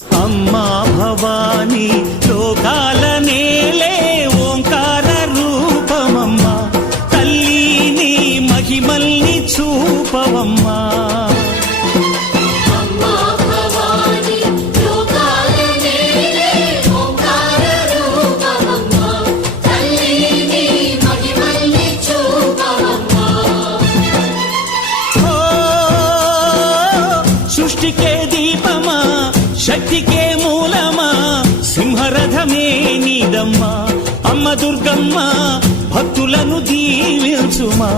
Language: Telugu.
అమ్మా భవానీ లోకాల నేలే ఓంకార రూపమమ్మా, తల్లి నీ మహిమల్ని చూపవమ్మా. సృష్టికే దీపమా, శక్తికే మూలమా, సింహరథమే నీదమ్మా. అమ్మ దుర్గమ్మ భక్తులను దీవించుమా.